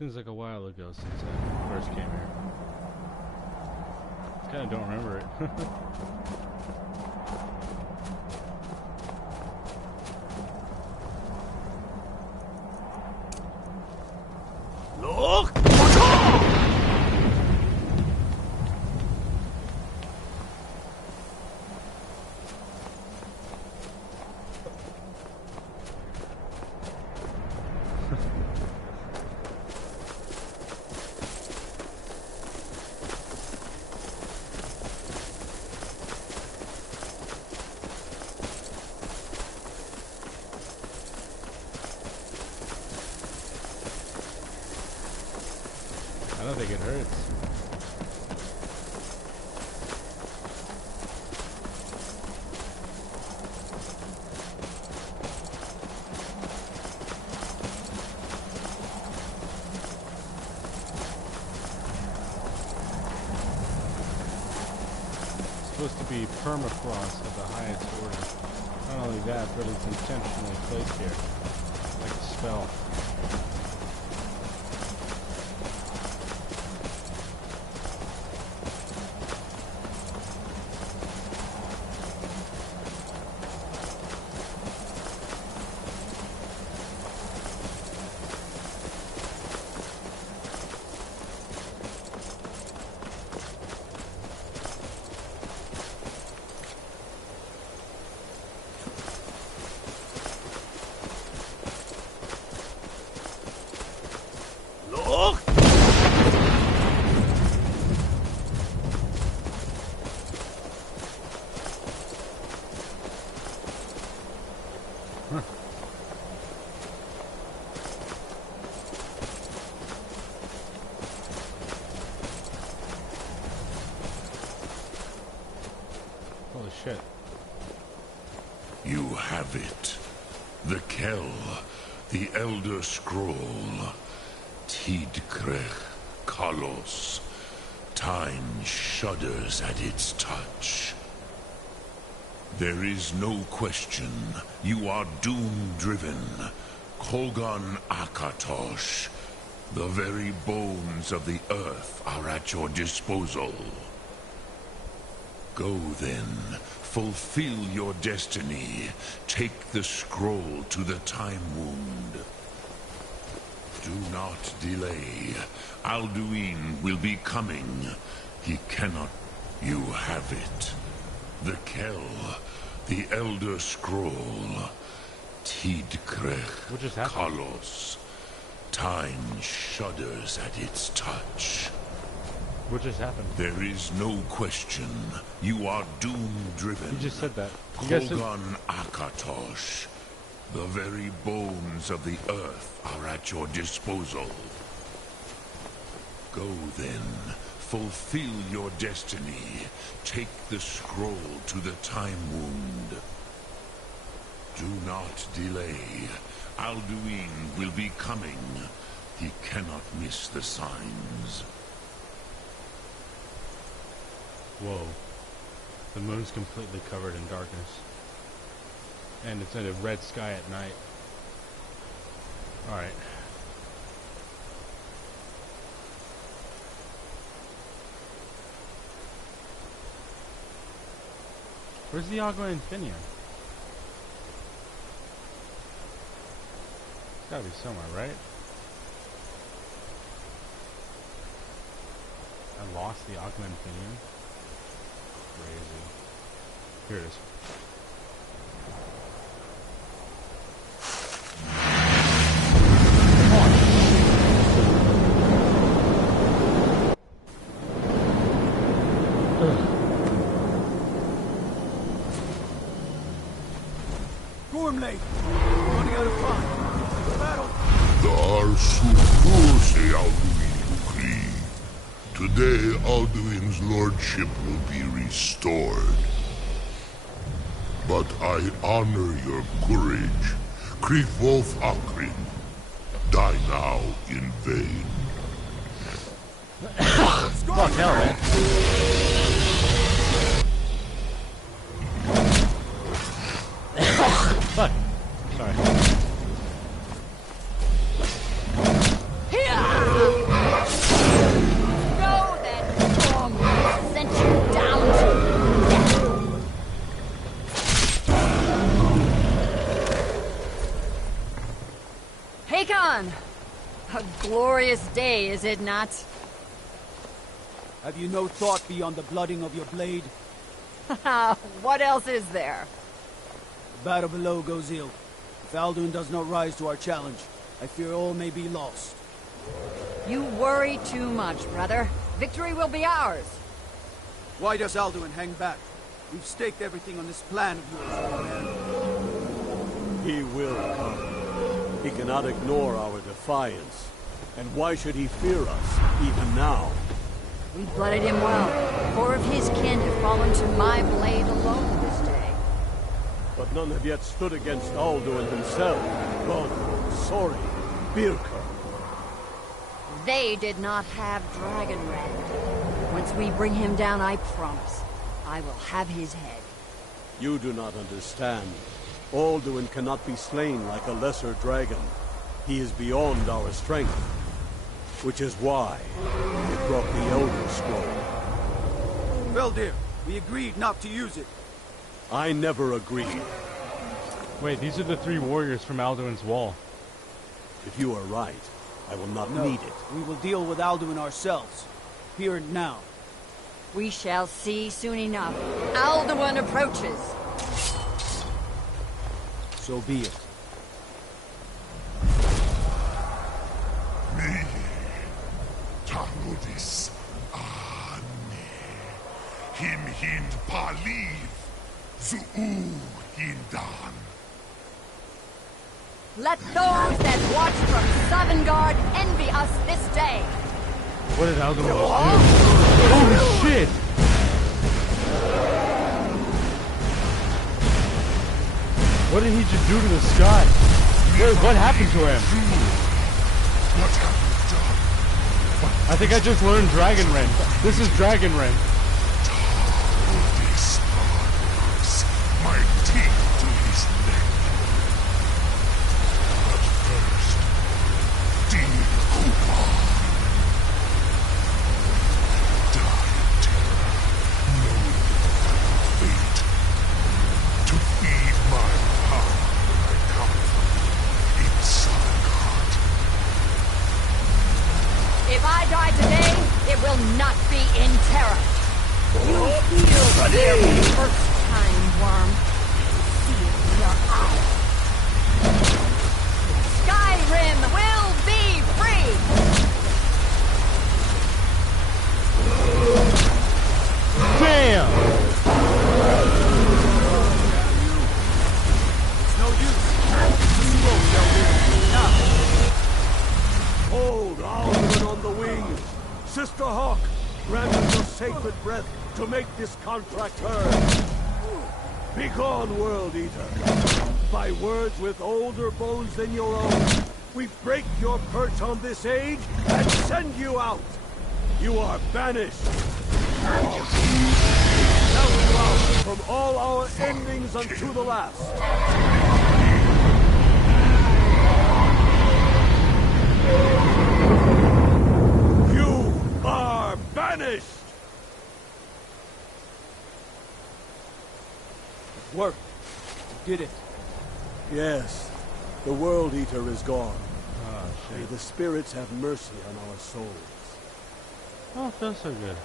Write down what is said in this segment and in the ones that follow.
Seems like a while ago since I first came here. I kinda don't remember it. Look! I don't think it hurts. It's supposed to be permafrost of the highest order. Not only that, but it's intentionally placed here. Like a spell. Holy shit. You have it. The Kell, the Elder Scroll. Tidkrech Kalos. Time shudders at its touch. There is no question. You are doom-driven. Kogan Akatosh. The very bones of the earth are at your disposal. Go then, fulfill your destiny. Take the scroll to the Time Wound. Do not delay. Alduin will be coming. He cannot... You have it. The Kell, the Elder Scroll. Tidkrech What just happened? Kalos. Time shudders at its touch. What just happened? There is no question. You are doom-driven. You just said that. You guys said... Kogan Akatosh. The very bones of the earth are at your disposal. Go then. Fulfill your destiny. Take the scroll to the Time Wound. Do not delay. Alduin will be coming. He cannot miss the signs. Whoa. The moon's completely covered in darkness. And it's in a red sky at night. Alright. Where's the Agua Infinia? It's gotta be somewhere, right? I lost the Agua Infinia? Crazy. Here it is. Gormley! Running out of time. The battle! Dar Sukurse Alduin Ukri. Today, Alduin's lordship will be restored. But I honor your courage. Krifwolf Akrin. Die now in vain. Fuck hell, man. Fuck. Sorry. glorious day, is it not? Have you no thought beyond the blooding of your blade? What else is there? The battle below goes ill. If Alduin does not rise to our challenge, I fear all may be lost. You worry too much, brother. Victory will be ours. Why does Alduin hang back? We've staked everything on this plan of yours, old man. He will come. He cannot ignore our defiance. And why should he fear us, even now? We blooded him well. 4 of his kin have fallen to my blade alone this day. But none have yet stood against Alduin himself. Gon, Sori, Birka. They did not have Dragonrend. Once we bring him down, I promise, I will have his head. You do not understand. Alduin cannot be slain like a lesser dragon. He is beyond our strength. Which is why we brought the Elder Scroll. Veldir, we agreed not to use it. I never agreed. Wait, these are the 3 warriors from Alduin's wall. If you are right, I will not No, need it. we will deal with Alduin ourselves. Here and now. We shall see soon enough. Alduin approaches. So be it. Me, Tanudis, Ane, Him Hind Paliv, Zuu Hindan. Let those that watch from Sovngarde envy us this day. What did Alduin do? Holy shit! What did he just do to the sky? Wait, what happened to him? What have you done? I think I just learned Dragonrend. This is Dragonrend. This marks my teeth to his neck. But first, dear Kupar, die in terror, knowing thy fate. To feed my power, I come in Sovngarde. If I die today, it will not be in terror. You feel fear for the first time, worm. See it in your eyes. Skyrim will be free! Damn! It's no use. Smoke, Veldir. Enough. Hold Alduin on the wing! Sister Hawk, grant us your sacred breath to make this contract heard. Begone, World Eater! By words with older bones than your own, we break your perch on this age and send you out! You are banished! Count you out from all our endings unto the last! You are banished! It worked. You did it. Yes, the World Eater is gone. Oh, May shit. the spirits have mercy on our souls. Oh, it feels so good.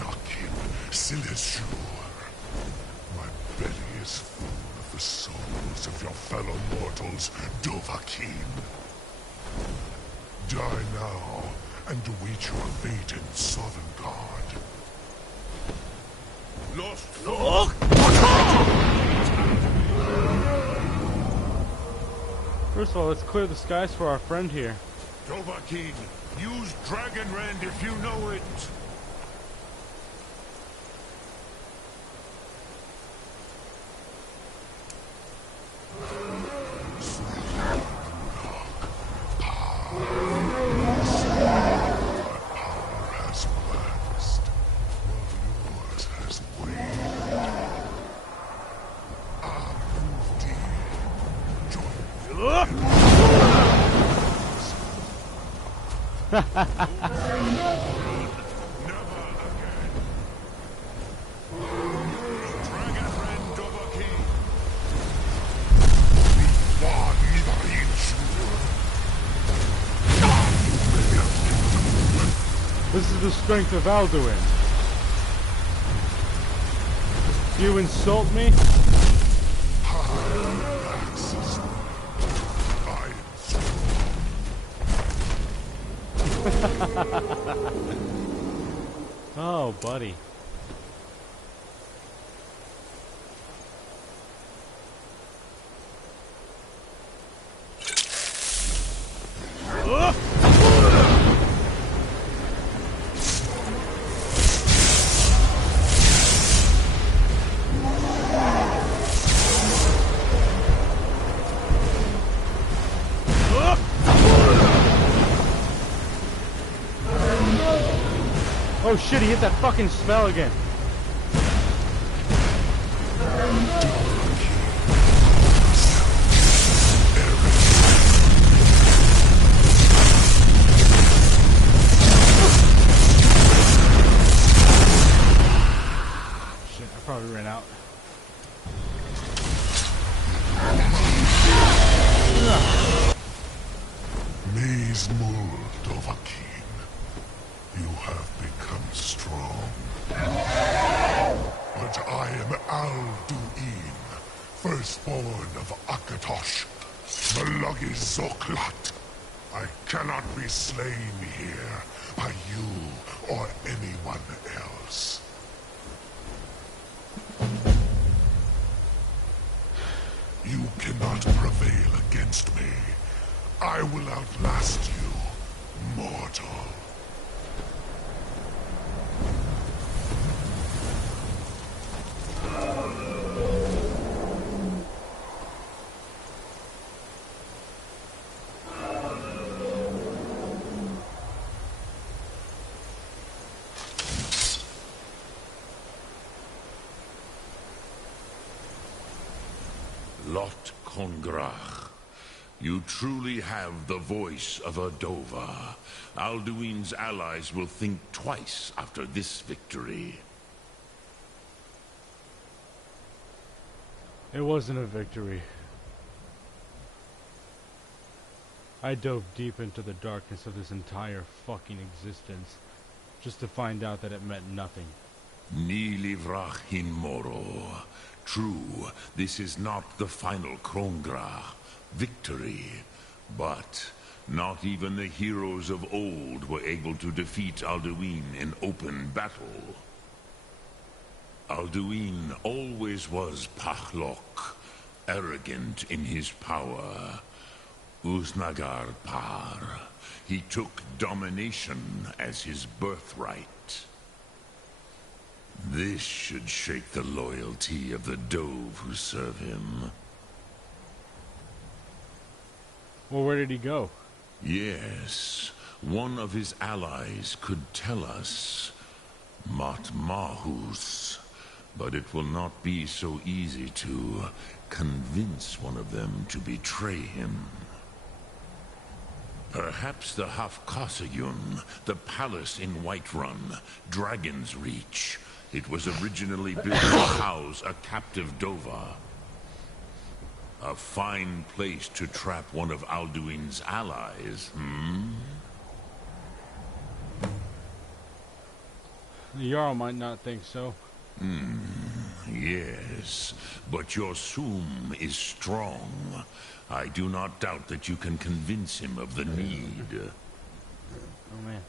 Nakin, Silesur. My belly is full of the souls of your fellow mortals, Dovahkiin. Die now, and await your fate in Sovngarde. Lost. First of all, let's clear the skies for our friend here. Dovahkiin, use Dragonrend if you know it. Has waxed, while yours has waned. Join me. the strength of Alduin. You insult me? Oh, buddy. Oh shit, he hit that fucking spell again. Shit, I probably ran out. Maze Dovahkiin, you have become strong. But I am Alduin, firstborn of Akatosh, Malagi Zoklat. I cannot be slain here by you or anyone else. You cannot prevail against me. I will outlast you, mortal. Lot Kongrach, you truly have the voice of a Dova. Alduin's allies will think twice after this victory. It wasn't a victory. I dove deep into the darkness of this entire fucking existence just to find out that it meant nothing. Ni livrach hin moro. True, this is not the final Krongra victory, but not even the heroes of old were able to defeat Alduin in open battle. Alduin always was Pahlok, arrogant in his power. Uznagar Par. He took domination as his birthright. This should shake the loyalty of the Dove who serve him. Well, where did he go? Yes, one of his allies could tell us. Matmahus. But it will not be so easy to convince one of them to betray him. Perhaps the Hafkasayun, the palace in Whiterun, Dragon's Reach. It was originally built to house a captive Dova. A fine place to trap one of Alduin's allies, hmm? The Jarl might not think so. Yes, but your Soom is strong. I do not doubt that you can convince him of the need. Oh man.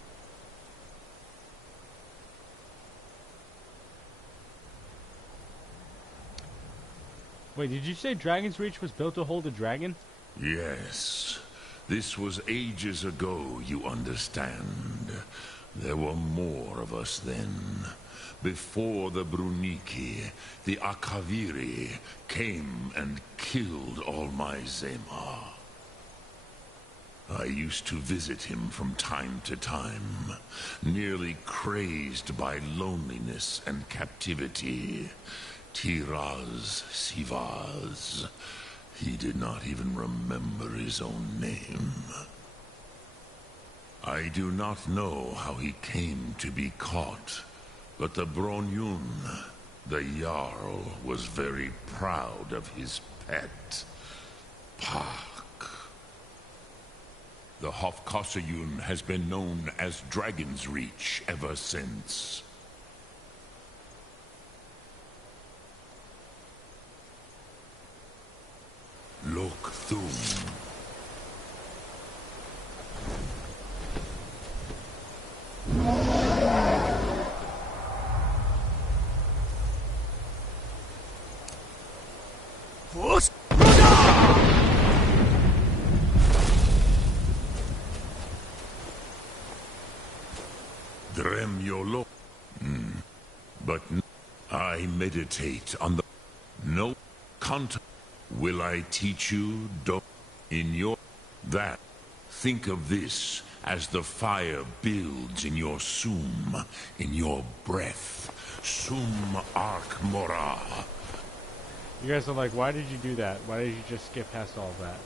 Wait, did you say Dragon's Reach was built to hold a dragon? Yes. This was ages ago, you understand. There were more of us then. Before the Bruniki, the Akaviri came and killed all my Zema. I used to visit him from time to time, nearly crazed by loneliness and captivity. Tiraz Sivaz. He did not even remember his own name. I do not know how he came to be caught, but the Bronyun, the Jarl, was very proud of his pet, Pak. The Hofkossayun has been known as Dragon's Reach ever since. Look Thum. Drem Yolo. But I meditate on the no contact. Will I teach you in your that? Think of this as the fire builds in your sum, in your breath. Sum Ark Mora. You guys are like, why did you do that? Why did you just skip past all of that?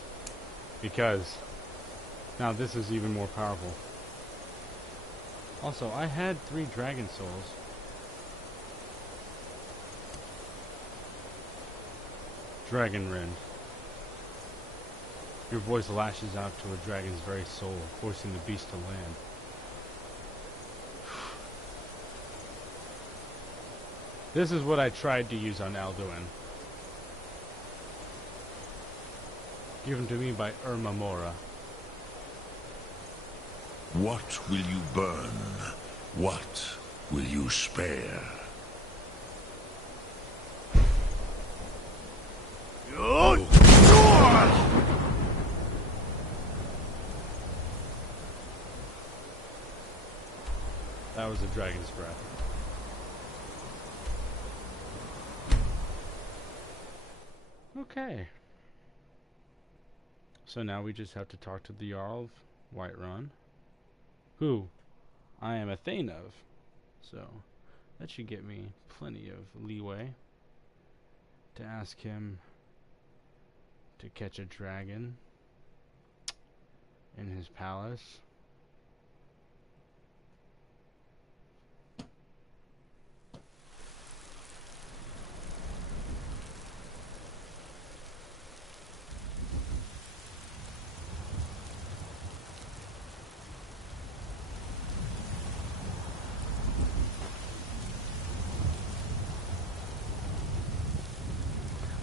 Because now this is even more powerful. Also, I had 3 dragon souls. Dragon Rend. Your voice lashes out to a dragon's very soul, forcing the beast to land. This is what I tried to use on Alduin. Given to me by Irma Mora. What will you burn? What will you spare? That was a dragon's breath. Okay. So now we just have to talk to the Jarl of Whiterun, who I am a Thane of. So that should get me plenty of leeway to ask him to catch a dragon in his palace.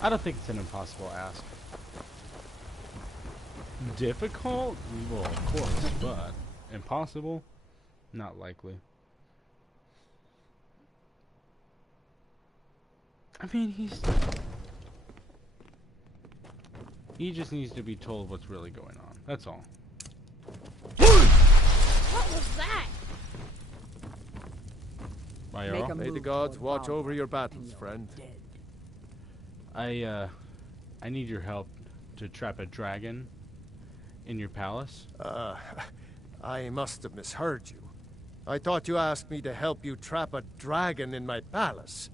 I don't think it's an impossible ask. Difficult? Well, of course, but impossible? Not likely. I mean, he just needs to be told what's really going on. That's all. What was that? May the gods watch over your battles, friend. I need your help to trap a dragon in your palace. I must have misheard you. I thought you asked me to help you trap a dragon in my palace.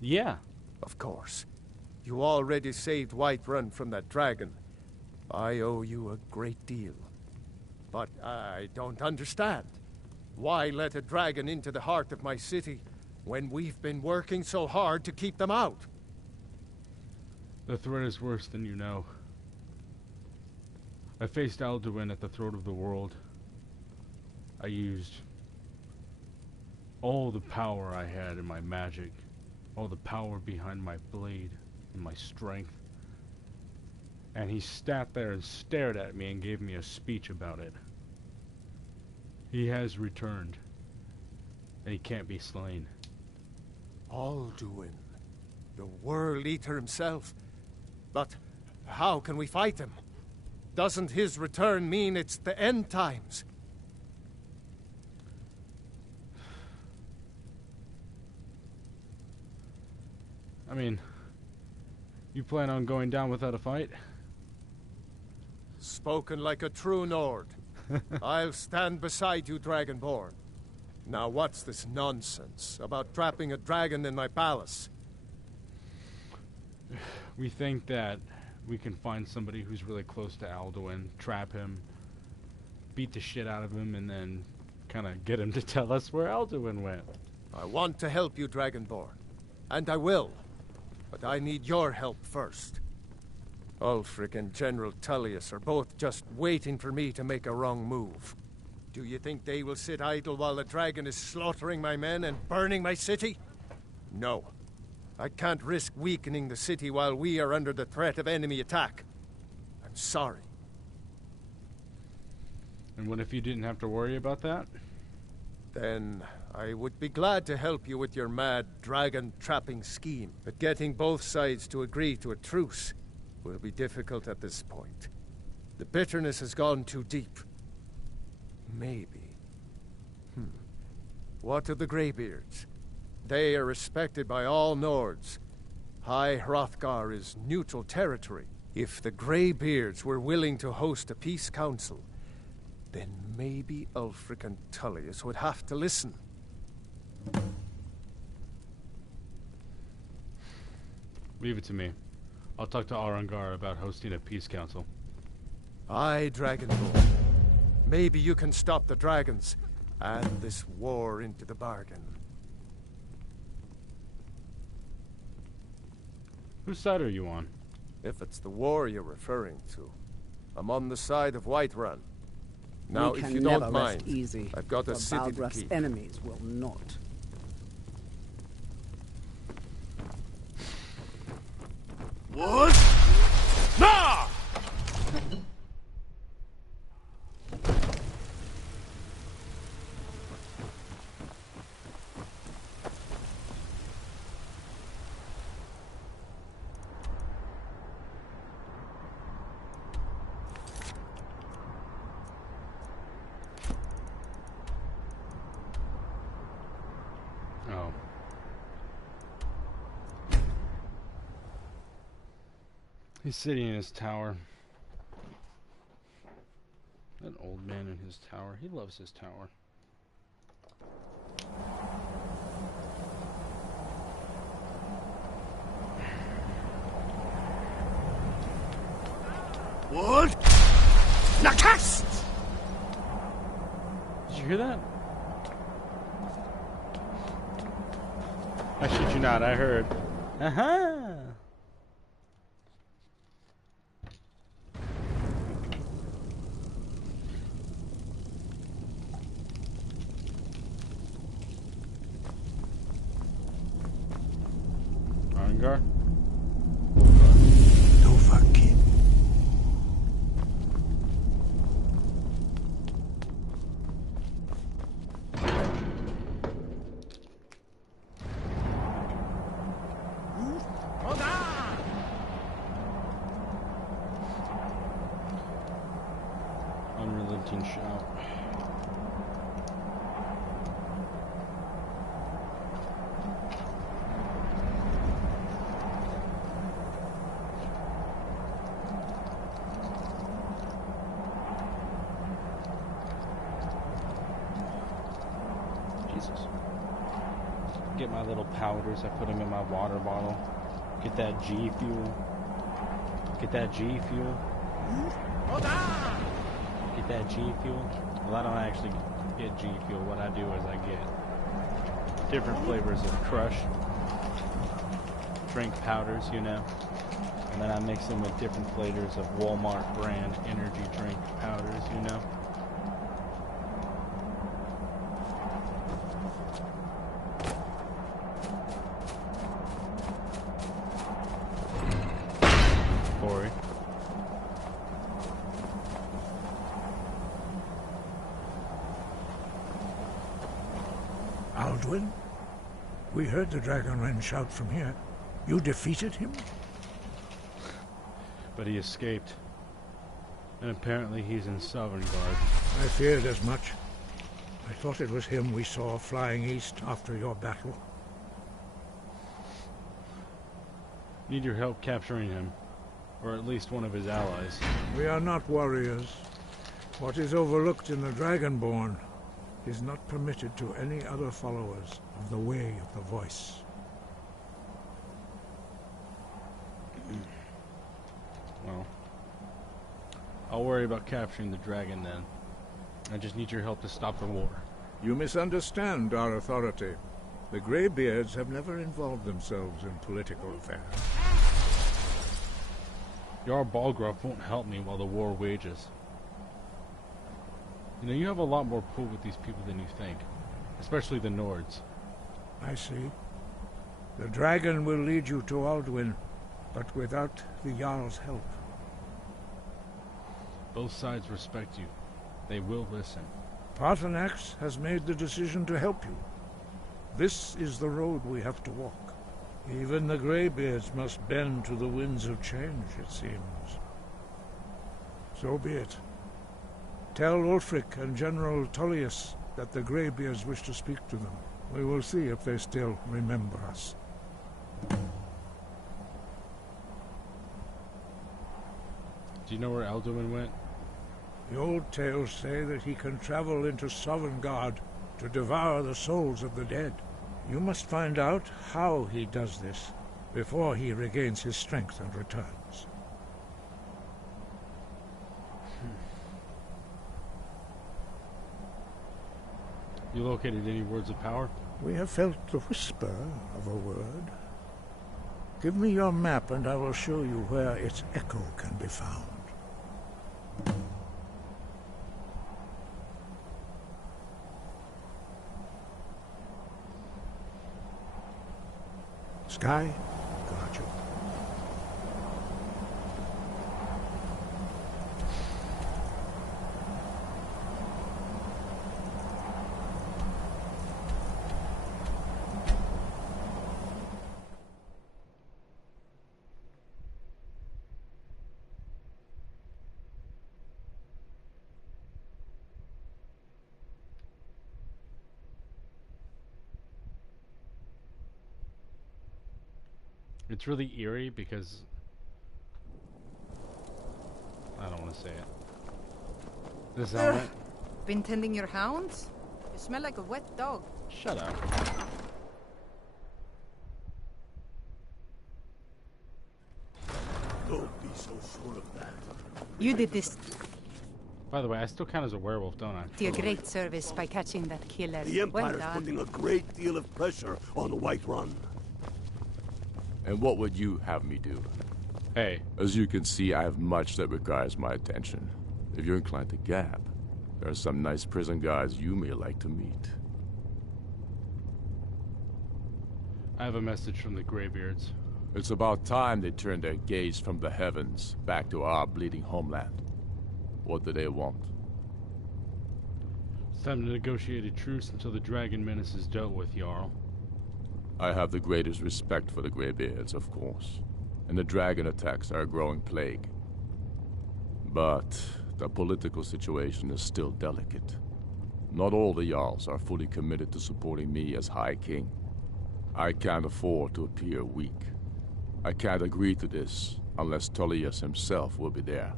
Yeah. Of course. You already saved Whiterun from that dragon. I owe you a great deal. But I don't understand. Why let a dragon into the heart of my city when we've been working so hard to keep them out? The threat is worse than you know. I faced Alduin at the throat of the world. I used all the power I had in my magic, all the power behind my blade and my strength. And he sat there and stared at me and gave me a speech about it. He has returned, and he can't be slain. Alduin, the World Eater himself. But how can we fight him? Doesn't his return mean it's the end times? I mean, you plan on going down without a fight? Spoken like a true Nord. I'll stand beside you, Dragonborn. Now what's this nonsense about trapping a dragon in my palace? We think that we can find somebody who's really close to Alduin, trap him, beat the shit out of him, and then kind of get him to tell us where Alduin went. I want to help you, Dragonborn. And I will. But I need your help first. Ulfric and General Tullius are both just waiting for me to make a wrong move. Do you think they will sit idle while the dragon is slaughtering my men and burning my city? No. I can't risk weakening the city while we are under the threat of enemy attack. I'm sorry. And what if you didn't have to worry about that? Then I would be glad to help you with your mad dragon-trapping scheme. But getting both sides to agree to a truce will be difficult at this point. The bitterness has gone too deep. Maybe. What of the Greybeards? They are respected by all Nords. High Hrothgar is neutral territory. If the Greybeards were willing to host a peace council, then maybe Ulfric and Tullius would have to listen. Leave it to me. I'll talk to Arangar about hosting a peace council. Aye, Dragonborn. Maybe you can stop the dragons, and this war into the bargain. Whose side are you on? If it's the war you're referring to, I'm on the side of Whiterun. Now, we if can you never don't rest mind, easy. I've got a The city to Baldra's keep. enemies will not. What? Nah! Oh. He's sitting in his tower. That old man in his tower. He loves his tower. What? Nakast! Did you hear that? I shit you not, I heard. Aha! Arangar? Dovahkiin. Unrelenting shout. Jesus. Get my little powders, I put them in my water bottle. Get that G fuel. Get that G fuel. Get that G fuel. Well, I don't actually get G fuel. What I do is I get different flavors of Crush drink powders, you know, and then I mix them with different flavors of Walmart brand energy drink powders, you know. Corey. Alduin? We heard the Dragonren shout from here. You defeated him? But he escaped. And apparently he's in Sovngarde. I feared as much. I thought it was him we saw flying east after your battle. Need your help capturing him. Or at least one of his allies. We are not warriors. What is overlooked in the Dragonborn is not permitted to any other followers of the Way of the Voice. Well, I'll worry about capturing the dragon then. I just need your help to stop the war. You misunderstand our authority. The Greybeards have never involved themselves in political affairs. Jarl Balgruuf won't help me while the war wages. You know, you have a lot more pull with these people than you think. Especially the Nords. I see. The dragon will lead you to Alduin, but without the Jarl's help. Both sides respect you. They will listen. Paarthurnax has made the decision to help you. This is the road we have to walk. Even the Greybeards must bend to the winds of change, it seems. So be it. Tell Ulfric and General Tullius that the Greybeards wish to speak to them. We will see if they still remember us. Do you know where Alduin went? The old tales say that he can travel into Sovngarde to devour the souls of the dead. You must find out how he does this before he regains his strength and returns. You located any words of power? We have felt the whisper of a word. Give me your map and I will show you where its echo can be found. Sky, got you. It's really eerie because I don't want to say it. This helmet. Been tending your hounds? You smell like a wet dog. Shut up. Don't be so sure of that. You did this By the way, I still count as a werewolf, don't I? to your great service by catching that killer. The Well Empire's done. putting a great deal of pressure on Whiterun. And what would you have me do? Hey, As you can see, I have much that requires my attention. If you're inclined to gab, there are some nice prison guards you may like to meet. I have a message from the Greybeards. It's about time they turned their gaze from the heavens back to our bleeding homeland. What do they want? It's time to negotiate a truce until the dragon menace is dealt with, Jarl. I have the greatest respect for the Greybeards, of course, and the dragon attacks are a growing plague. But the political situation is still delicate. Not all the Jarls are fully committed to supporting me as High King. I can't afford to appear weak. I can't agree to this unless Tullius himself will be there.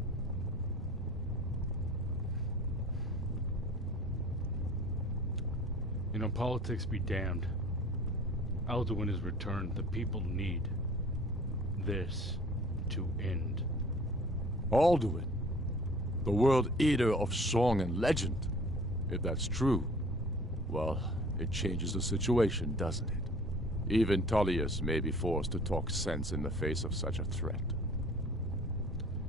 You know, politics be damned. Alduin is returned. The people need this to end. Alduin, the world eater of song and legend. If that's true, well, it changes the situation, doesn't it? Even Tullius may be forced to talk sense in the face of such a threat.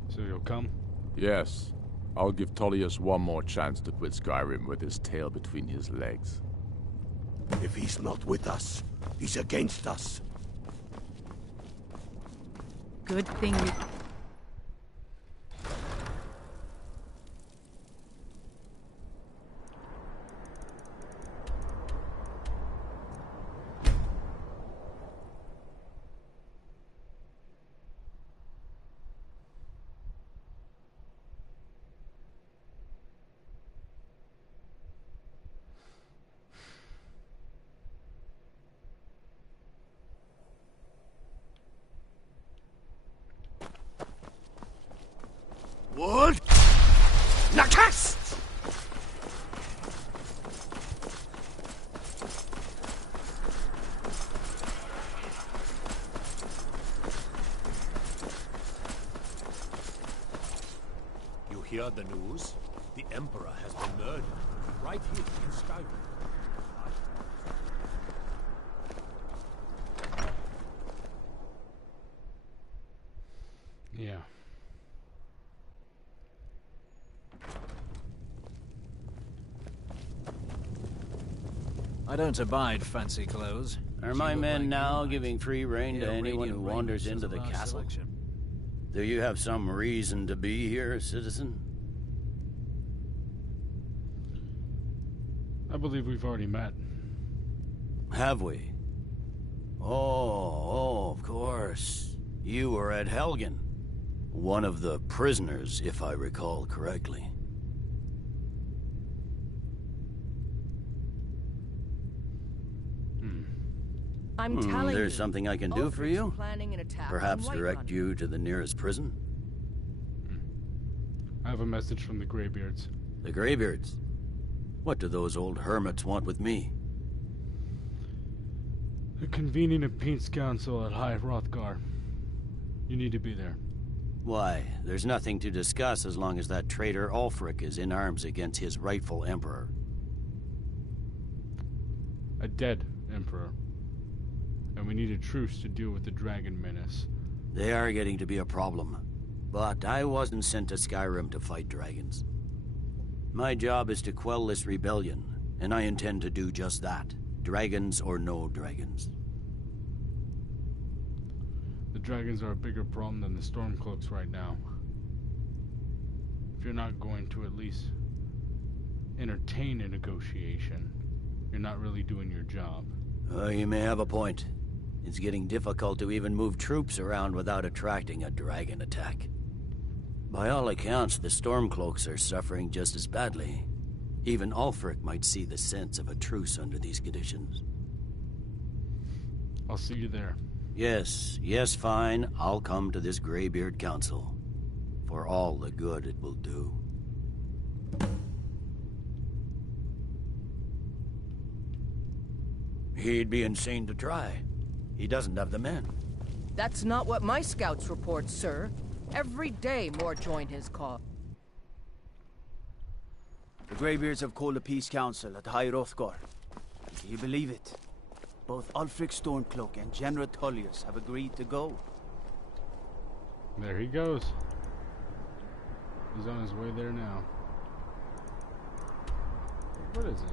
So you'll come? Yes, I'll give Tullius one more chance to quit Skyrim with his tail between his legs. If he's not with us, he's against us. Good thing you... What? Nakast! You hear the news? The Emperor has been murdered, right here in Skyrim. Yeah. I don't abide fancy clothes. Are my men now giving free rein to anyone who wanders into the castle? Do you have some reason to be here, citizen? I believe we've already met. Have we? Oh, of course. You were at Helgen. One of the prisoners, if I recall correctly. I'm telling There's you, something I can do for you? Planning an attack Perhaps on direct Waylander. you to the nearest prison? I have a message from the Greybeards. The Greybeards? What do those old hermits want with me? They're convening a peace council at High Hrothgar. You need to be there. Why, there's nothing to discuss as long as that traitor Ulfric is in arms against his rightful emperor. A dead emperor. And we need a truce to deal with the dragon menace. They are getting to be a problem. But I wasn't sent to Skyrim to fight dragons. My job is to quell this rebellion, and I intend to do just that. Dragons or no dragons. The dragons are a bigger problem than the Stormcloaks right now. If you're not going to at least entertain a negotiation, you're not really doing your job. You may have a point. It's getting difficult to even move troops around without attracting a dragon attack. By all accounts, the Stormcloaks are suffering just as badly. Even Ulfric might see the sense of a truce under these conditions. I'll see you there. Yes, fine. I'll come to this Greybeard Council. For all the good it will do. He'd be insane to try. He doesn't have the men. That's not what my scouts report, sir. Every day more join his cause. The Greybeards have called a peace council at High Hrothgar. Can you believe it? Both Ulfric Stormcloak and General Tullius have agreed to go. There he goes. He's on his way there now. What is this?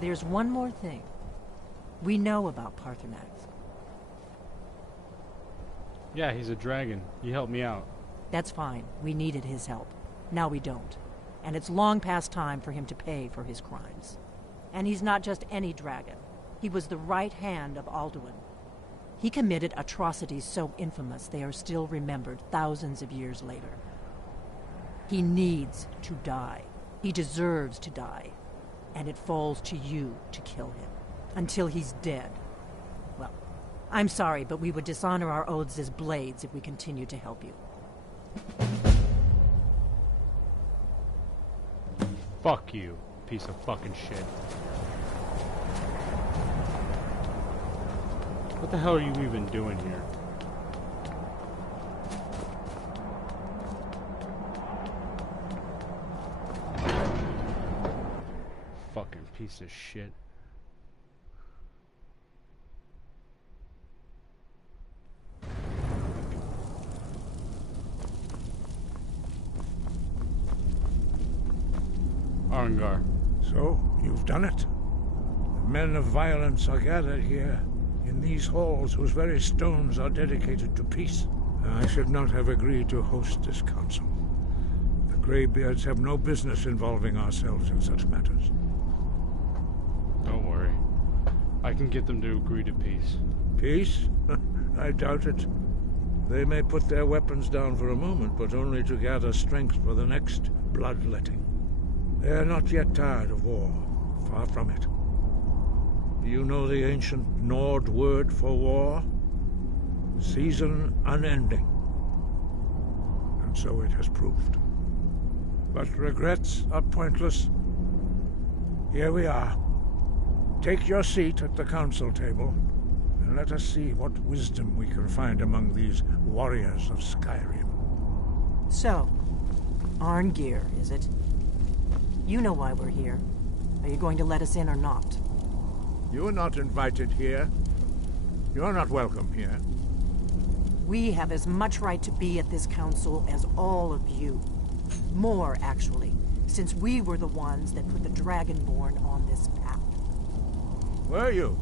There's one more thing. We know about Parthenax. Yeah, he's a dragon. He helped me out. That's fine. We needed his help. Now we don't. And it's long past time for him to pay for his crimes. And he's not just any dragon. He was the right hand of Alduin. He committed atrocities so infamous they are still remembered thousands of years later. He needs to die. He deserves to die. And it falls to you to kill him. Until he's dead. Well, I'm sorry, but we would dishonor our oaths as blades if we continue to help you. Fuck you, piece of fucking shit. What the hell are you even doing here? Fucking piece of shit. Arengar. So, you've done it. The men of violence are gathered here, in these halls whose very stones are dedicated to peace. I should not have agreed to host this council. The Greybeards have no business involving ourselves in such matters. Don't worry. I can get them to agree to peace. Peace? I doubt it. They may put their weapons down for a moment, but only to gather strength for the next bloodletting. They are not yet tired of war. Far from it. Do you know the ancient Nord word for war? Season unending. and so it has proved. But regrets are pointless. Here we are. Take your seat at the council table, and let us see what wisdom we can find among these warriors of Skyrim. So, Arngeir, is it? You know why we're here. Are you going to let us in or not? You are not invited here. You are not welcome here. We have as much right to be at this council as all of you. More, actually, since we were the ones that put the Dragonborn on this path. Were you?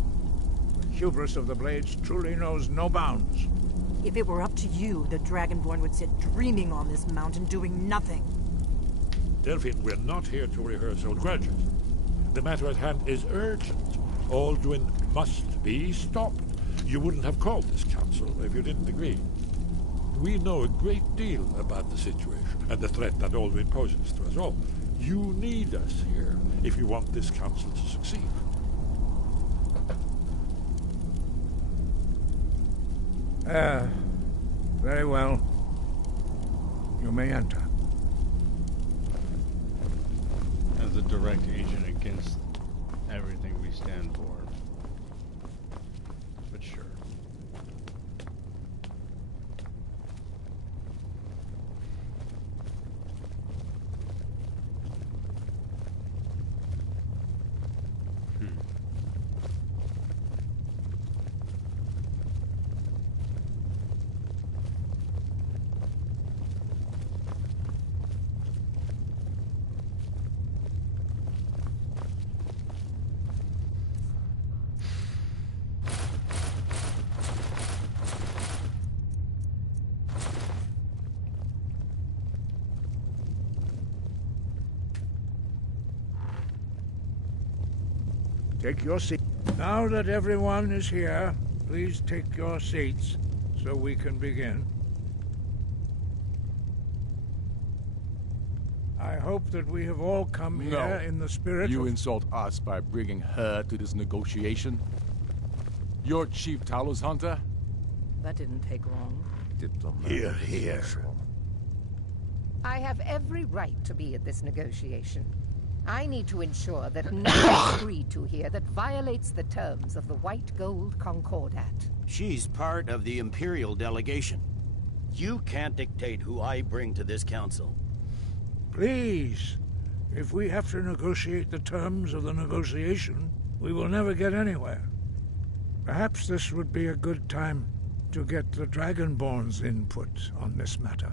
The hubris of the Blades truly knows no bounds. If it were up to you, the Dragonborn would sit dreaming on this mountain doing nothing. Delphine, we're not here to rehearse old grudges. The matter at hand is urgent. Alduin must be stopped. You wouldn't have called this council if you didn't agree. We know a great deal about the situation and the threat that Alduin poses to us all. You need us here if you want this council to succeed. Very well. You may enter. As a direct agent against everything we stand for. But sure. Take your seat. Now that everyone is here, please take your seats so we can begin. I hope that we have all come here in the spirit You of... insult us by bringing her to this negotiation? You're Chief Talos Hunter? That didn't take long. Hear, hear. I have every right to be at this negotiation. I need to ensure that nothing is agreed to here that violates the terms of the White Gold Concordat. She's part of the Imperial delegation. You can't dictate who I bring to this council. Please, if we have to negotiate the terms of the negotiation, we will never get anywhere. Perhaps this would be a good time to get the Dragonborn's input on this matter.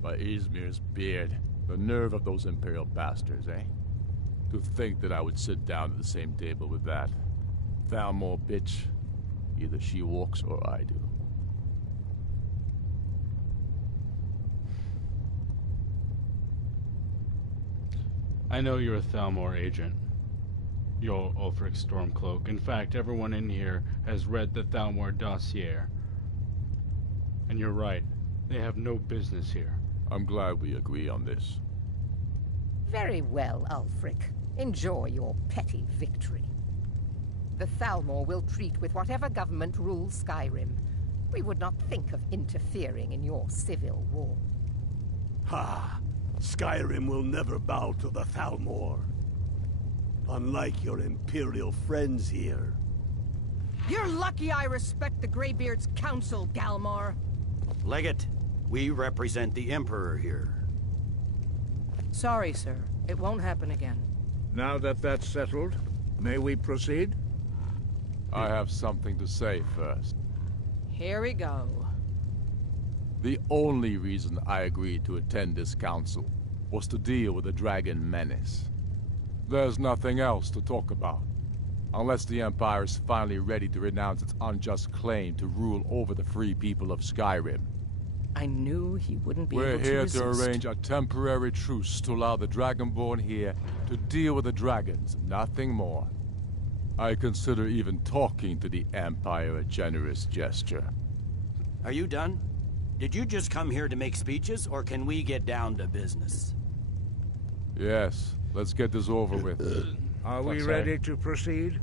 By Izmir's beard. The nerve of those Imperial bastards, eh? To think that I would sit down at the same table with that Thalmor bitch. Either she walks or I do. I know you're a Thalmor agent. You're Ulfric Stormcloak. In fact, everyone in here has read the Thalmor dossier. And you're right. They have no business here. I'm glad we agree on this. Very well, Ulfric. Enjoy your petty victory. The Thalmor will treat with whatever government rules Skyrim. We would not think of interfering in your civil war. Ha! Skyrim will never bow to the Thalmor. Unlike your Imperial friends here. You're lucky I respect the Greybeard's counsel, Galmar. Legate, we represent the Emperor here. Sorry, sir. It won't happen again. Now that that's settled, may we proceed? I have something to say first. Here we go. The only reason I agreed to attend this council was to deal with the dragon menace. There's nothing else to talk about. Unless the Empire is finally ready to renounce its unjust claim to rule over the free people of Skyrim. I knew he wouldn't be We're able to here resist. to arrange a temporary truce to allow the Dragonborn here to deal with the dragons, nothing more. I consider even talking to the Empire a generous gesture. Are you done? Did you just come here to make speeches, or can we get down to business? Yes, let's get this over with. Are we ready to proceed?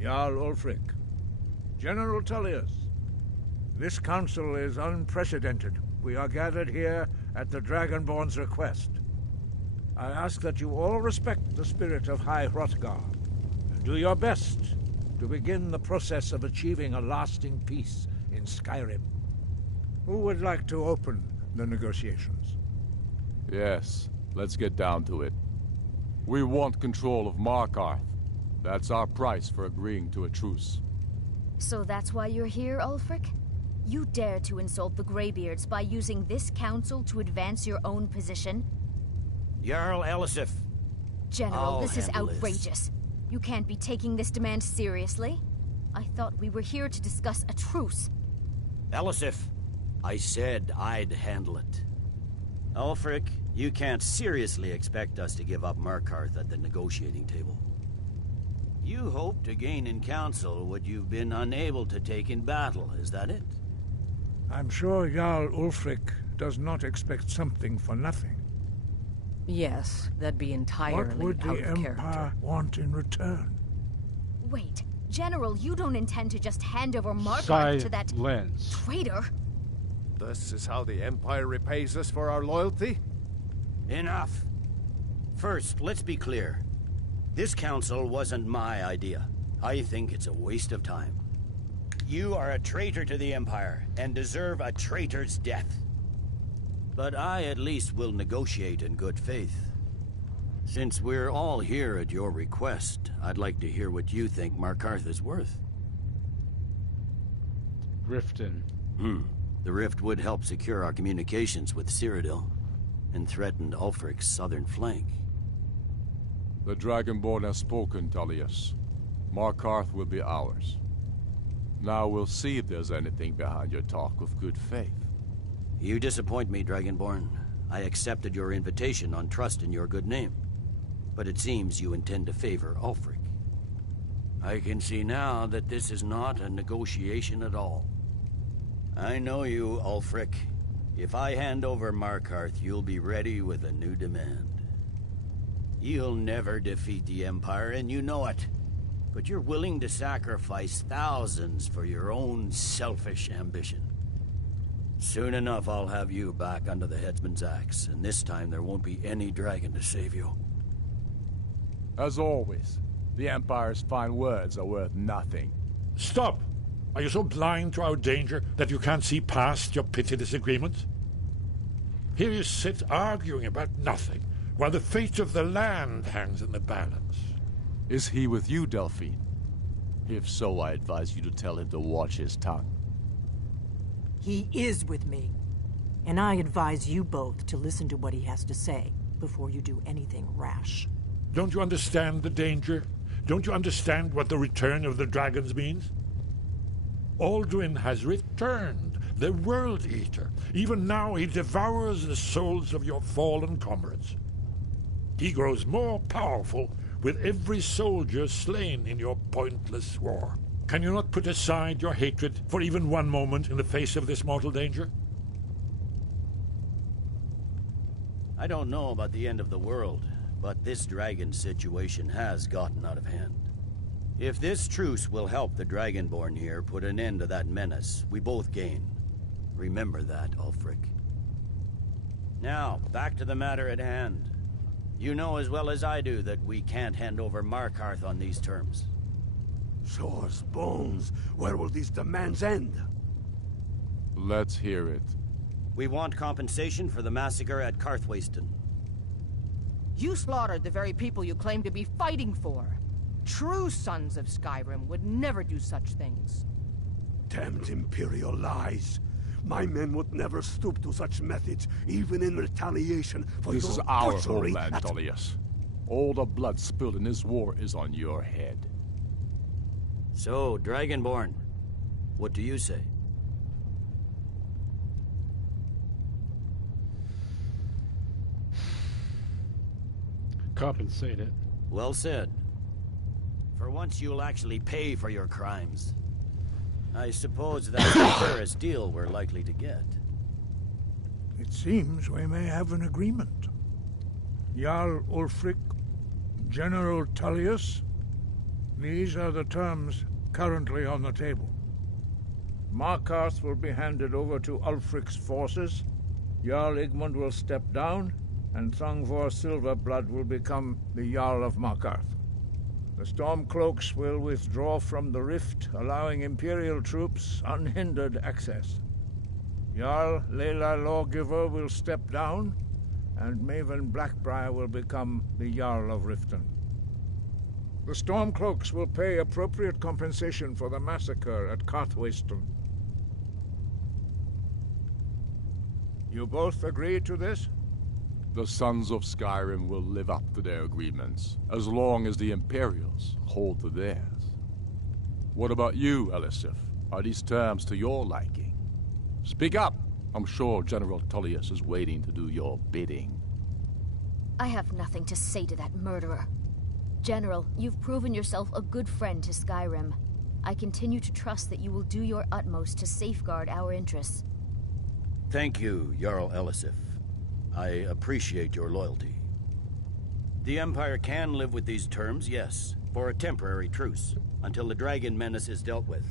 Jarl Ulfric, General Tullius, This council is unprecedented. We are gathered here at the Dragonborn's request. I ask that you all respect the spirit of High Hrothgar, and do your best to begin the process of achieving a lasting peace in Skyrim. Who would like to open the negotiations? Yes, let's get down to it. We want control of Markarth. That's our price for agreeing to a truce. So that's why you're here, Ulfric? You dare to insult the Greybeards by using this council to advance your own position? Jarl Elisif. General, this is outrageous. You can't be taking this demand seriously. I thought we were here to discuss a truce. Elisif, I said I'd handle it. Ulfric, you can't seriously expect us to give up Markarth at the negotiating table. You hope to gain in council what you've been unable to take in battle, is that it? I'm sure Jarl Ulfric does not expect something for nothing. Yes, that'd be entirely What would out the of Empire character. want in return? Wait, General, you don't intend to just hand over Markarth to that Silence. traitor? This is how the Empire repays us for our loyalty? Enough. First, let's be clear. This council wasn't my idea. I think it's a waste of time. You are a traitor to the Empire, and deserve a traitor's death. But I at least will negotiate in good faith. Since we're all here at your request, I'd like to hear what you think Markarth is worth. Riften. The rift would help secure our communications with Cyrodiil, and threatened Ulfric's southern flank. The Dragonborn has spoken, Tullius. Markarth will be ours. Now we'll see if there's anything behind your talk of good faith. You disappoint me, Dragonborn. I accepted your invitation on trust in your good name. But it seems you intend to favor Ulfric. I can see now that this is not a negotiation at all. I know you, Ulfric. If I hand over Markarth, you'll be ready with a new demand. You'll never defeat the Empire, and you know it. But you're willing to sacrifice thousands for your own selfish ambition. Soon enough, I'll have you back under the headsman's axe, and this time there won't be any dragon to save you. As always, the Empire's fine words are worth nothing. Stop! Are you so blind to our danger that you can't see past your petty disagreements? Here you sit arguing about nothing, while the fate of the land hangs in the balance. Is he with you, Delphine? If so, I advise you to tell him to watch his tongue. He is with me. And I advise you both to listen to what he has to say before you do anything rash. Don't you understand the danger? Don't you understand what the return of the dragons means? Alduin has returned, the World Eater. Even now he devours the souls of your fallen comrades. He grows more powerful with every soldier slain in your pointless war. Can you not put aside your hatred for even one moment in the face of this mortal danger? I don't know about the end of the world, but this dragon situation has gotten out of hand. If this truce will help the Dragonborn here put an end to that menace, we both gain. Remember that, Ulfric. Now, back to the matter at hand. You know as well as I do that we can't hand over Markarth on these terms. Swords, bones, where will these demands end? Let's hear it. We want compensation for the massacre at Karthwasten. You slaughtered the very people you claim to be fighting for. True sons of Skyrim would never do such things. Damned Imperial lies. My men would never stoop to such methods, even in retaliation for This your is our butchery homeland, at... Tullius. All the blood spilled in this war is on your head. So, Dragonborn, what do you say? Compensate it. Well said. For once you'll actually pay for your crimes. I suppose that's the fairest deal we're likely to get. It seems we may have an agreement. Jarl Ulfric, General Tullius, these are the terms currently on the table. Markarth will be handed over to Ulfric's forces. Jarl Igmund will step down, and Thongvor Silverblood will become the Jarl of Markarth. The Stormcloaks will withdraw from the rift, allowing Imperial troops unhindered access. Jarl Layla Lawgiver will step down, and Maven Blackbriar will become the Jarl of Riften. The Stormcloaks will pay appropriate compensation for the massacre at Carthwayston. You both agree to this? The Sons of Skyrim will live up to their agreements, as long as the Imperials hold to theirs. What about you, Elisif? Are these terms to your liking? Speak up! I'm sure General Tullius is waiting to do your bidding. I have nothing to say to that murderer. General, you've proven yourself a good friend to Skyrim. I continue to trust that you will do your utmost to safeguard our interests. Thank you, Jarl Elisif. I appreciate your loyalty. The Empire can live with these terms, yes, for a temporary truce, until the dragon menace is dealt with.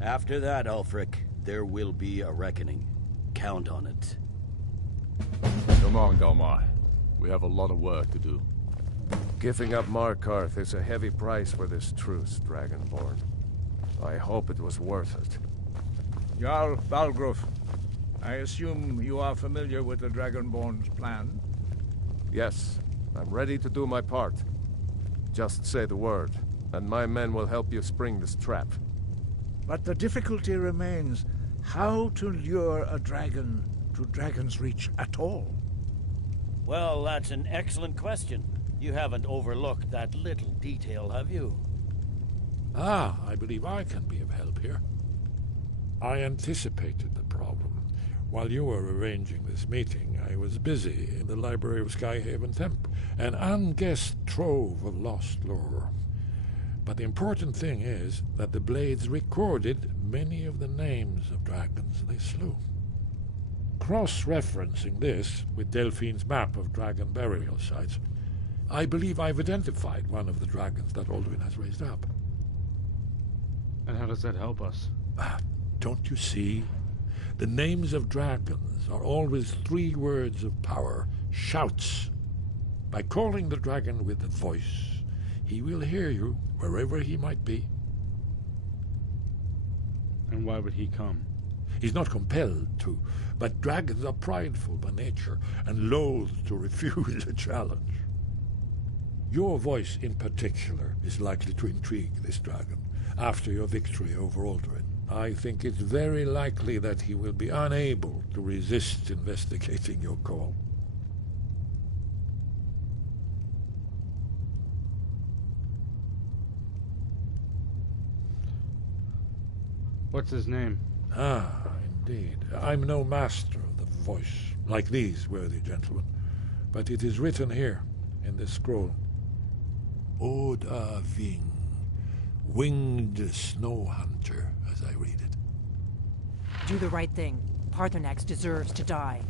After that, Ulfric, there will be a reckoning. Count on it. Come on, Dalmar. We have a lot of work to do. Giving up Markarth is a heavy price for this truce, Dragonborn. I hope it was worth it. Jarl Balgruf, I assume you are familiar with the Dragonborn's plan? Yes, I'm ready to do my part. Just say the word, and my men will help you spring this trap. But the difficulty remains how to lure a dragon to Dragon's Reach at all. Well, that's an excellent question. You haven't overlooked that little detail, have you? Ah, I believe I can be of help here. I anticipated the problem. While you were arranging this meeting, I was busy in the library of Skyhaven Temple, an unguessed trove of lost lore. But the important thing is that the Blades recorded many of the names of dragons they slew. Cross-referencing this with Delphine's map of dragon burial sites, I believe I've identified one of the dragons that Alduin has raised up. And how does that help us? Don't you see? The names of dragons are always 3 words of power, shouts. By calling the dragon with a voice, he will hear you wherever he might be. And why would he come? He's not compelled to, but dragons are prideful by nature and loath to refuse a challenge. Your voice in particular is likely to intrigue this dragon after your victory over Alduin. I think it's very likely that he will be unable to resist investigating your call. What's his name? Ah, indeed. I'm no master of the voice, like these worthy gentlemen, but it is written here in this scroll. Oda Ving, winged snow hunter, as I read it. Do the right thing. Paarthurnax deserves to die.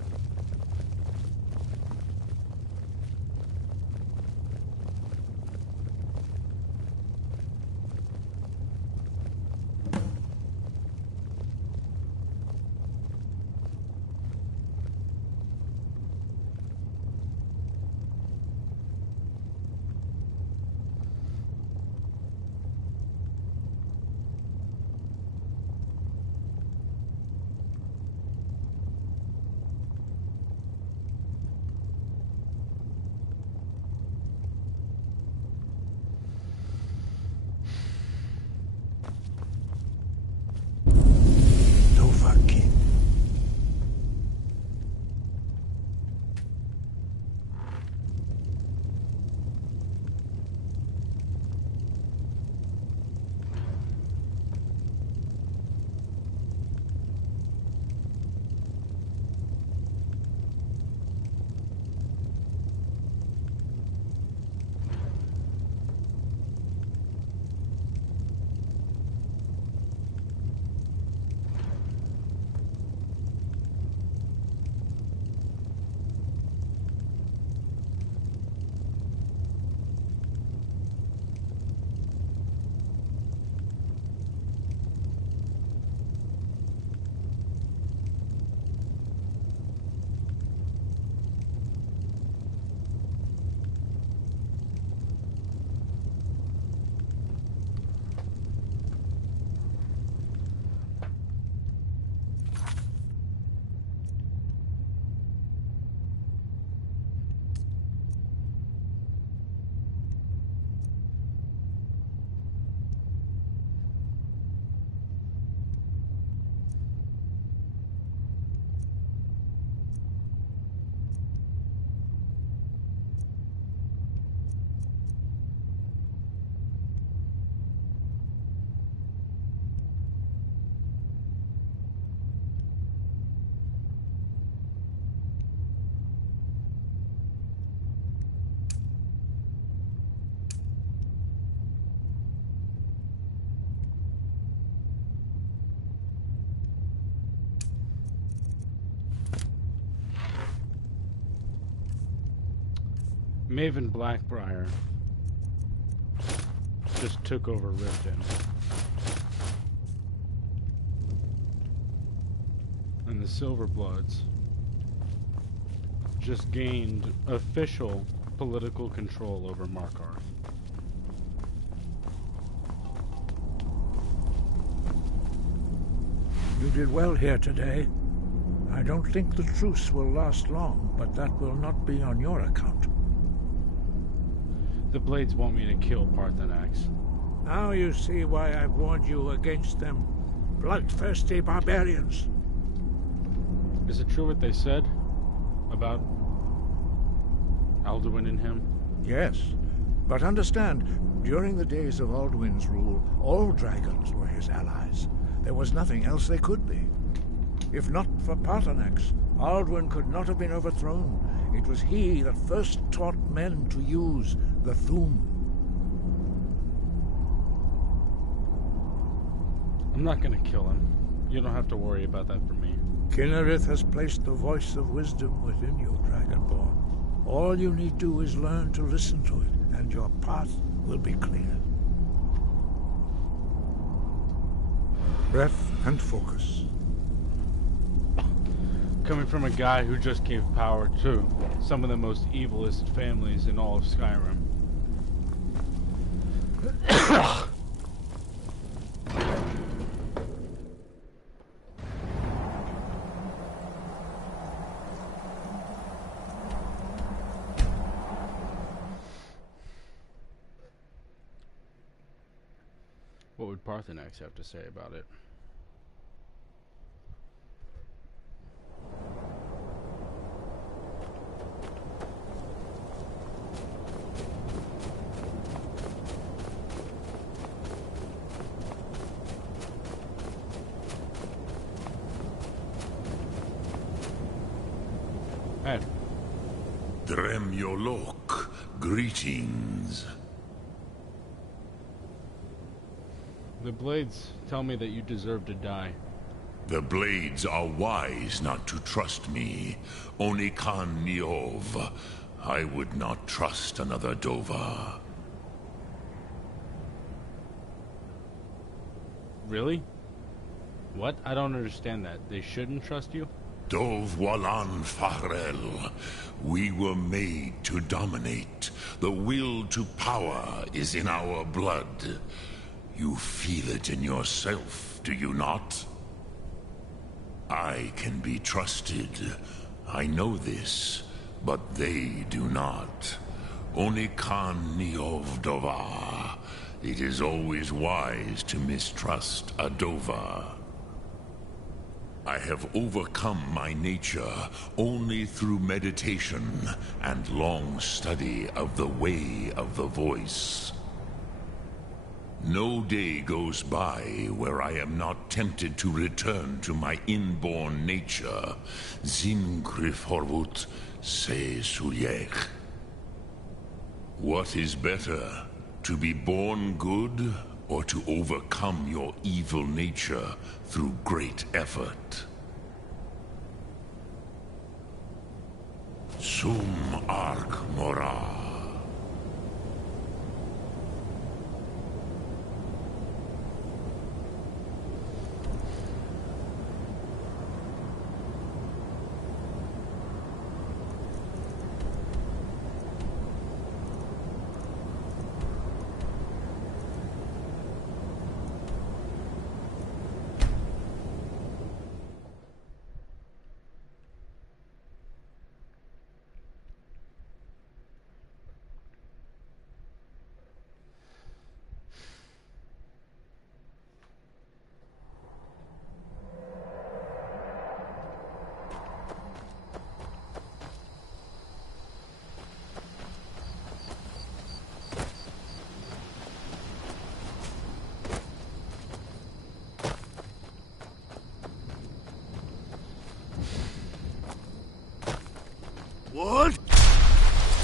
Maven Blackbriar just took over Riften. And the Silverbloods just gained official political control over Markarth. You did well here today. I don't think the truce will last long, but that will not be on your account. The Blades want me to kill Parthenax. Now you see why I've warned you against them. Bloodthirsty barbarians. Is it true what they said about Alduin and him? Yes, but understand, during the days of Alduin's rule, all dragons were his allies. There was nothing else they could be. If not for Parthenax, Alduin could not have been overthrown. It was he that first taught men to use the Thu'um. I'm not gonna kill him. You don't have to worry about that for me. Kinnerith has placed the voice of wisdom within you, Dragonborn. All you need do is learn to listen to it, and your path will be clear. Breath and focus. Coming from a guy who just gave power to some of the most evilest families in all of Skyrim. What would Parthenax have to say about it? Ed. Dremyolok, greetings. The Blades tell me that you deserve to die. The Blades are wise not to trust me. Onikan Niov. I would not trust another Dova. Really? What? I don't understand that. They shouldn't trust you? Dov Walan Farel. We were made to dominate. The will to power is in our blood. You feel it in yourself, do you not? I can be trusted. I know this, but they do not. Onikan Niov Dova. It is always wise to mistrust a Dova. I have overcome my nature only through meditation and long study of the way of the voice. No day goes by where I am not tempted to return to my inborn nature. Zingriforvut se suyech. What is better, to be born good or to overcome your evil nature through great effort? Sum arc mora. Wood!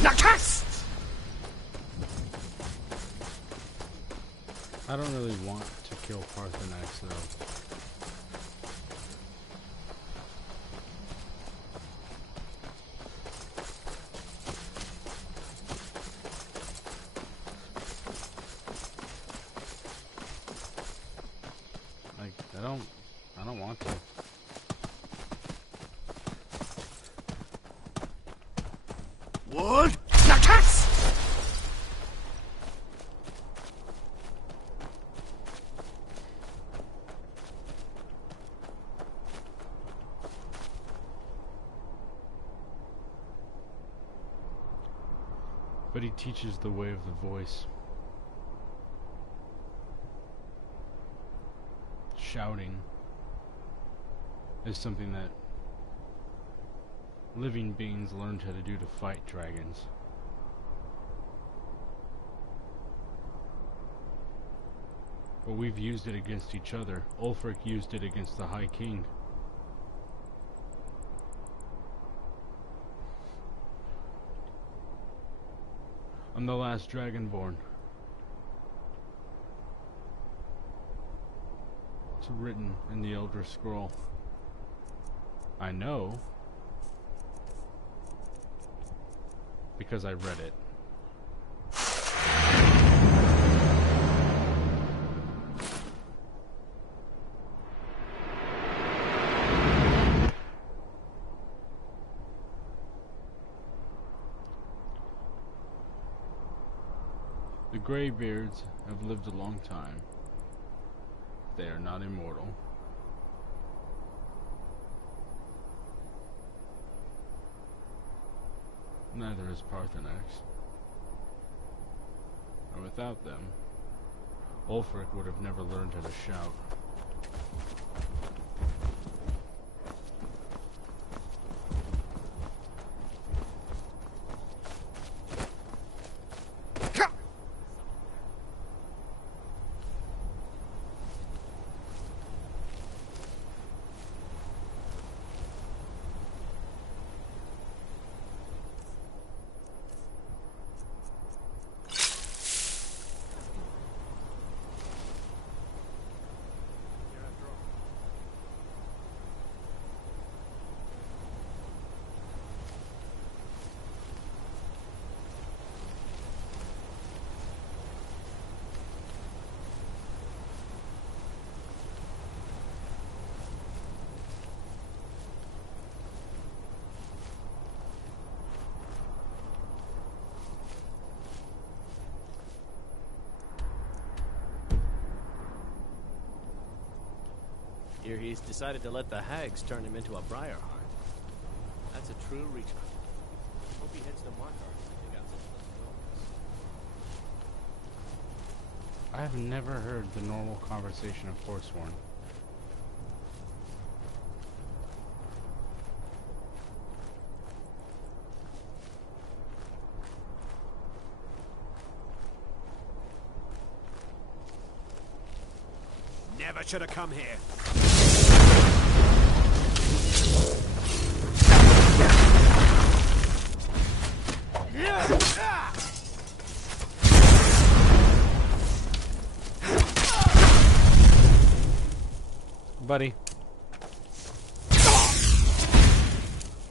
Nakast! I don't really want to kill Parthenax, though. But he teaches the way of the voice. Shouting is something that living beings learned how to do to fight dragons. But we've used it against each other. Ulfric used it against the High King. I'm the last Dragonborn. It's written in the Elder Scroll. I know because I read it. The Greybeards have lived a long time. They are not immortal. Neither is Parthenax. And without them, Ulfric would have never learned how to shout. Here he's decided to let the hags turn him into a Briarheart. That's a true reachman. Hope he heads to Markarth to dig out some of those I have never heard the normal conversation of Forsworn. Never should have come here. Buddy.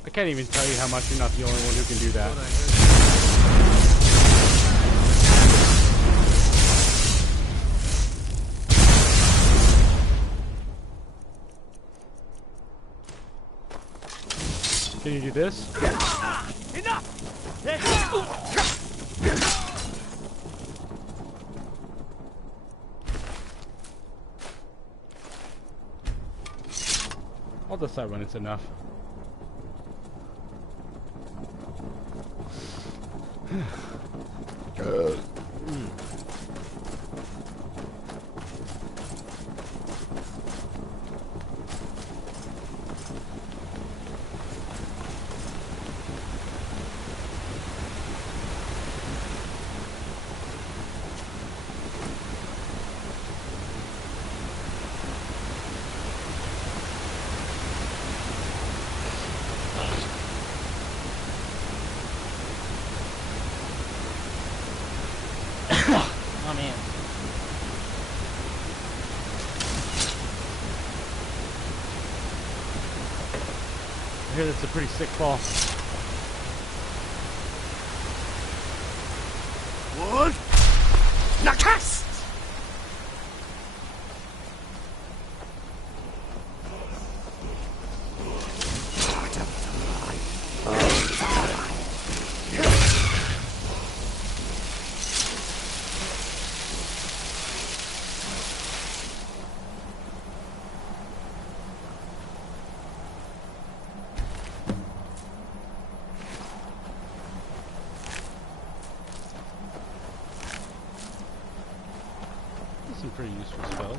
I can't even tell you how much you're not the only one who can do that. Can you do this? Enough! I'll decide when it's enough. Oh man. I hear that's a pretty sick fall. Wood! Nakast! pretty useful spells.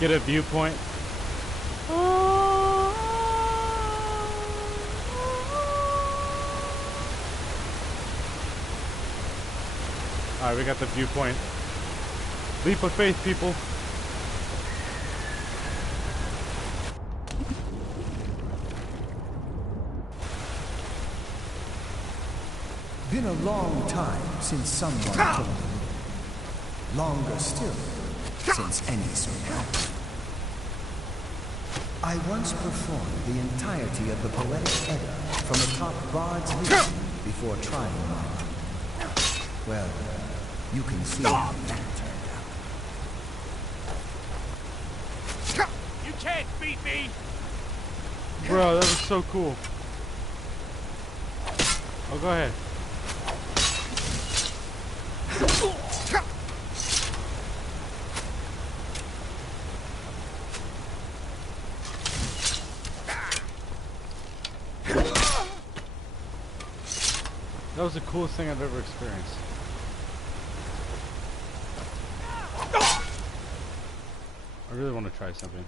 Get a viewpoint. Alright, we got the viewpoint. Leap of faith, people. Been a long time since someone told me. Longer still, since any spoke. I once performed the entirety of the Poetic Edda from atop Bard's Leap before trying mine. Well, you can see how that turned out. You can't beat me! Bro, that was so cool. Oh, go ahead. That was the coolest thing I've ever experienced. I really want to try something.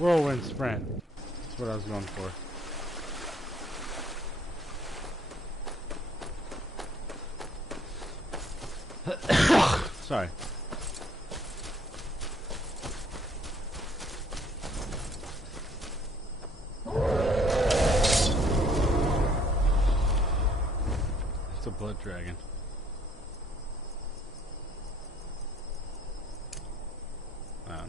Whirlwind sprint. That's what I was going for. Sorry. It's a blood dragon. Oh no.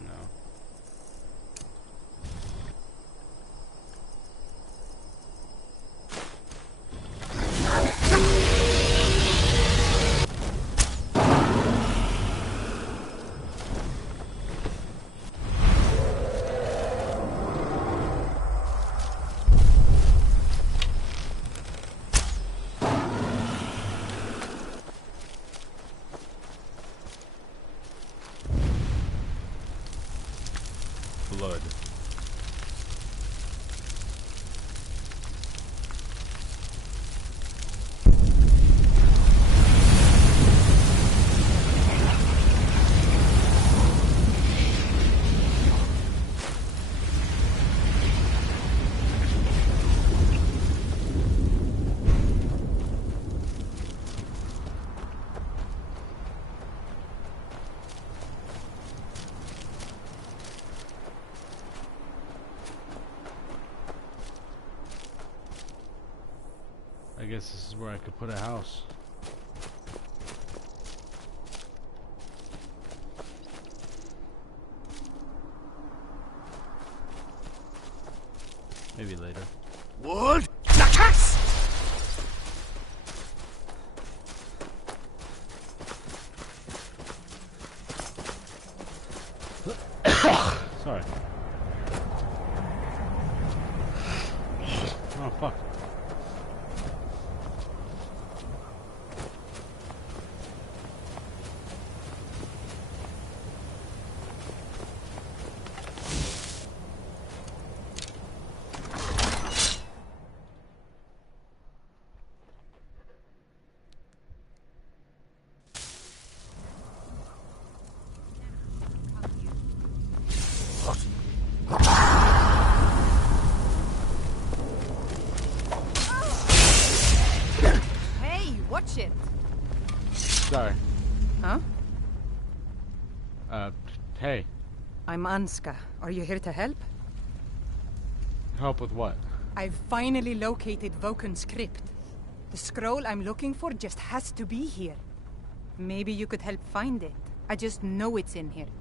Blood. I guess this is where I could put a house. Maybe later. What? Sorry. Oh fuck. sorry. Huh? Hey. I'm Anska. Are you here to help? Help with what? I've finally located Voken's crypt. The scroll I'm looking for just has to be here. Maybe you could help find it. I just know it's in here.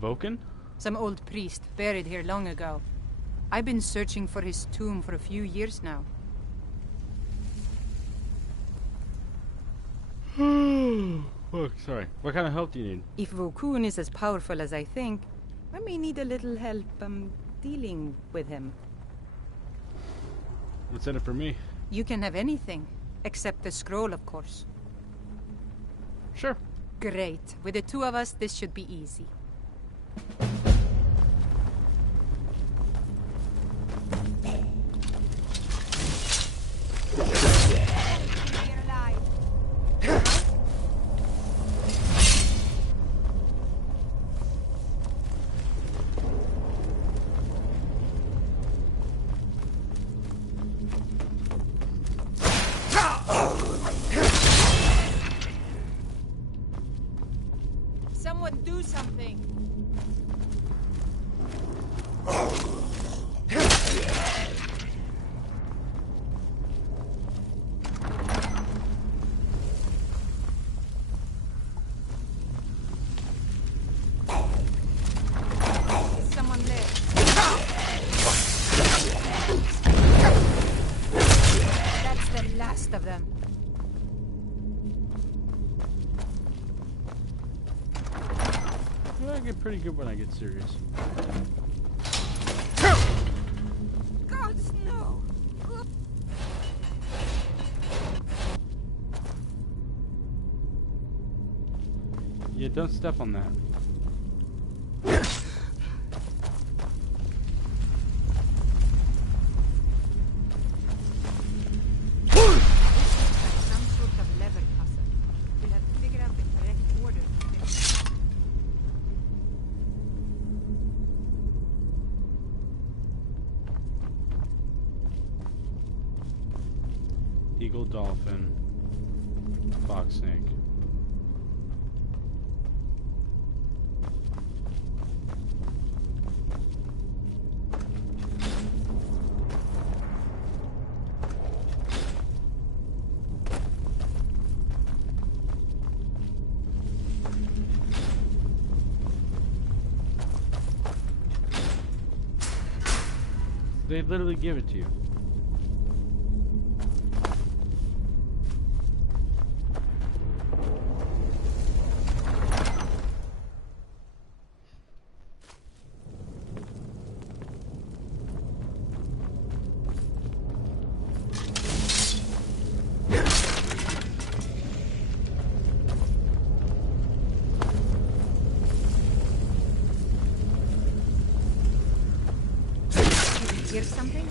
Voken? Some old priest buried here long ago. I've been searching for his tomb for a few years now. Oh, sorry. What kind of help do you need? If Vokun is as powerful as I think, I may need a little help, dealing with him. What's in it for me? You can have anything, except the scroll, of course. Sure. Great. With the two of us, this should be easy. Someone do something! Is someone there? That's the last of them. I get pretty good when I get serious. Gods, no! Yeah, don't step on that. Some sort of lever puzzle. We'll have to figure out the correct order. Eagle, dolphin, fox, snake. They literally give it to you. Hear something?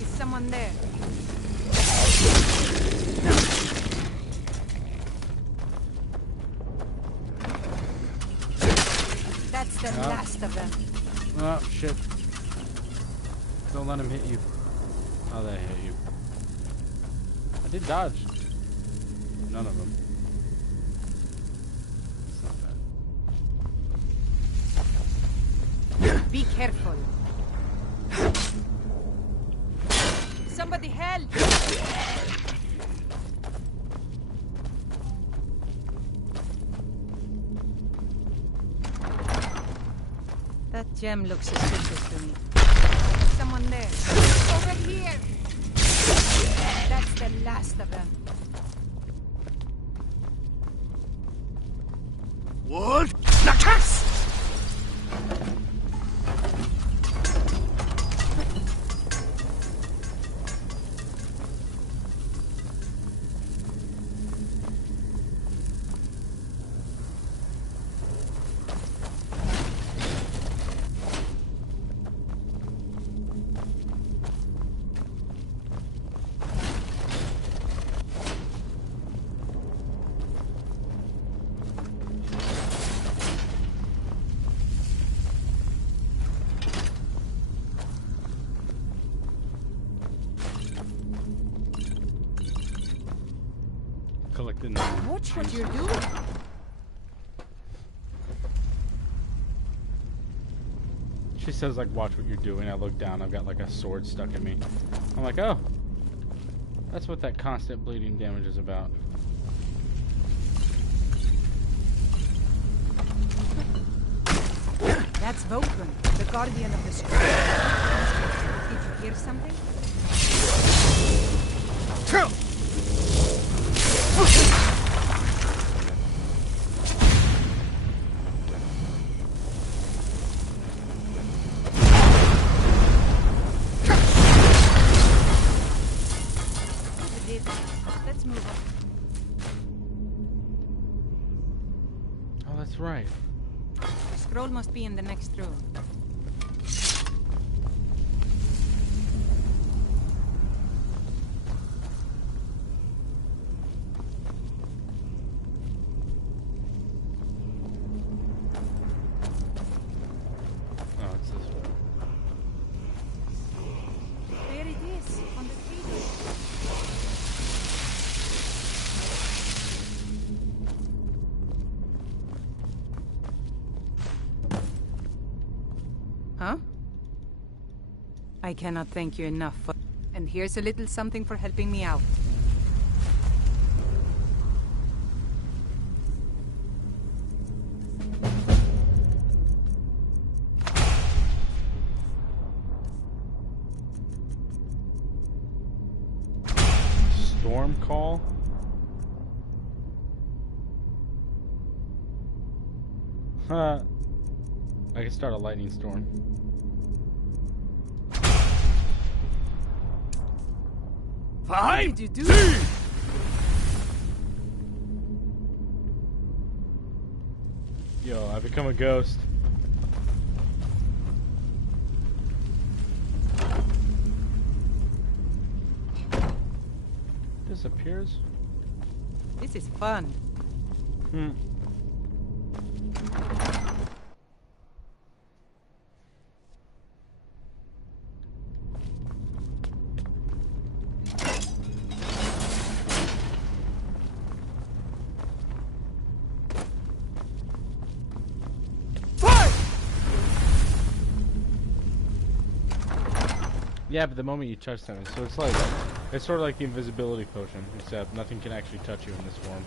Is someone there? That's the last of them. Oh, shit. Don't let him hit you. Oh, they hit you. I did dodge. None of them. It's not bad. Be careful. Somebody help! That gem looks suspicious to me. Someone there. Over here! That's the last of them. What? Nakas! collecting. Watch what you're doing. She says like, watch what you're doing. I look down, I've got like a sword stuck in me. I'm like, oh, that's what that constant bleeding damage is about. That's Vulcan, the guardian of the scroll. Did you hear something? Let's move on. Oh, that's right. The scroll must be in the next room. Oh, it's this way. There it is, on the table. Huh? I cannot thank you enough for... And here's a little something for helping me out. Storm call? Huh. I can start a lightning storm. What did you do? Yo, I become a ghost. Disappears? This is fun. Hmm. Yeah, but the moment you touch them, so it's like, it's sort of like the invisibility potion, except nothing can actually touch you in this form.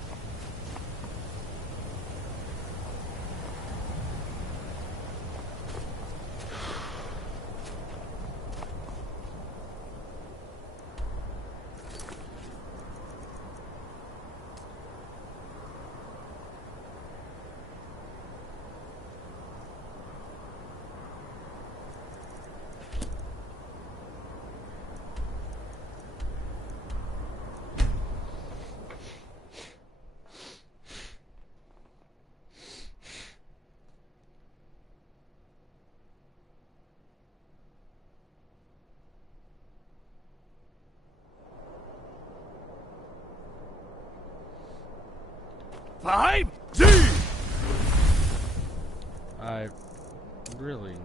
I really...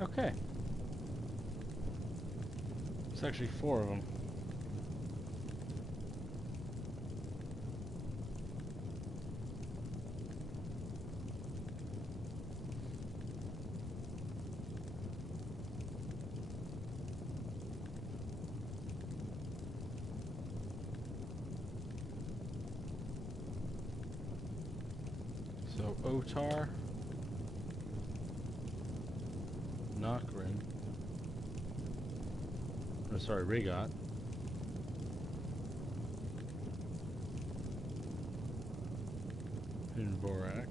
Okay. It's actually 4 of them. So, Otar. Knockring. Oh, sorry, Rigot. Finvorak.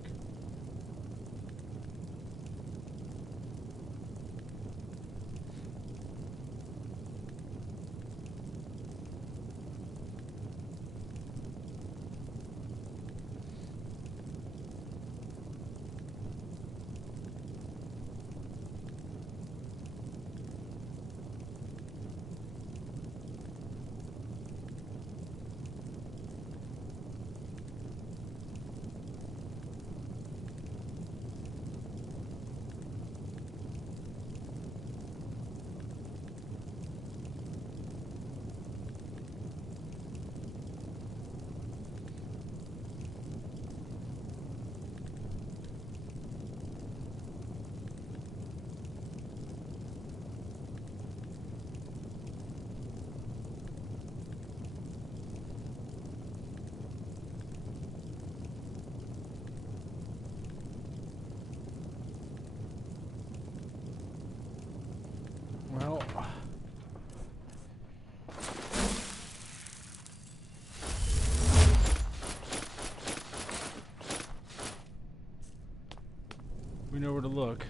Well, we know where to look.